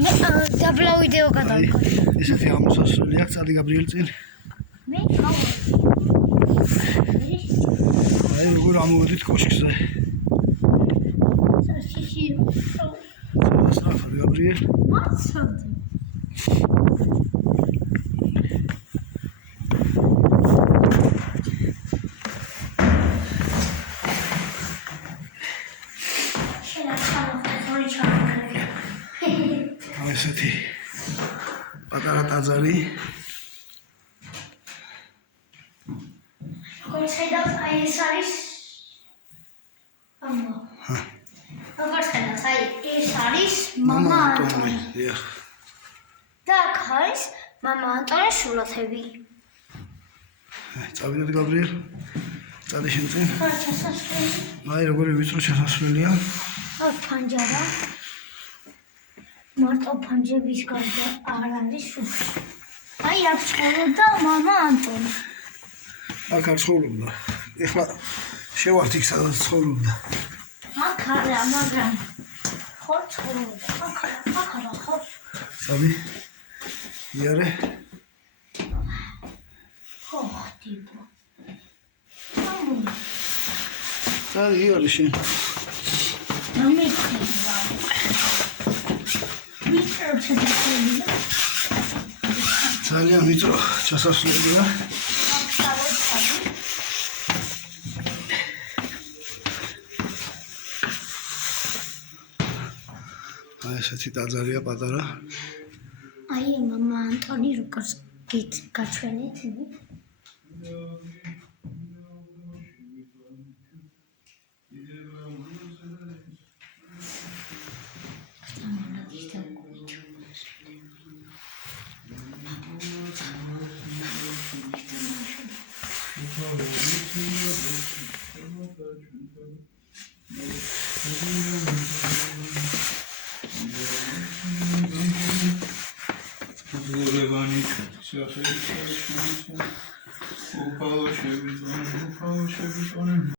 დაბლა ვიდეო გადავიქოთ. ესეთი ამოსასვლელი აქვს, წადი გაბრიელი წინ. მე აი როგორ ამოვედით კოშკზე. სწრაფად გაბრიელი. მაცავდი. ესეთი პატარა ტაძარი. ხედავთ, აი ეს არის როგორც ხედავთ, აი ეს არის მამა ანტონი. დიახ. და აქ არის მამა ანტონის შულათები. წავიდეთ გაბრიელ. წადი შენ წინ. ხარ ჩასასვლელი. აი როგორი ვიწრო ჩასასვლელია. აქ ფანჯარა. მარტო ფანჯების გარდა არ არის შუქი. აი აქ ცხოვრობდა მამა ანტონი. აქ არ ცხოვრობდა. ეხლა შევართ იქ სადაც ცხოვრობდა. აქ არა, მაგრამ ხო ცხოვრობდა. აქ არა ხო. წადი. იარე. ხო ხტიბო. წადი იარე შენ. დამიქნება. ძალიან ვიწრო ჩასასვლელია. აი ესეთი ტაძარია პატარა. აი მამა ანტონი როგორც გაჩვენეთ. Ufalo się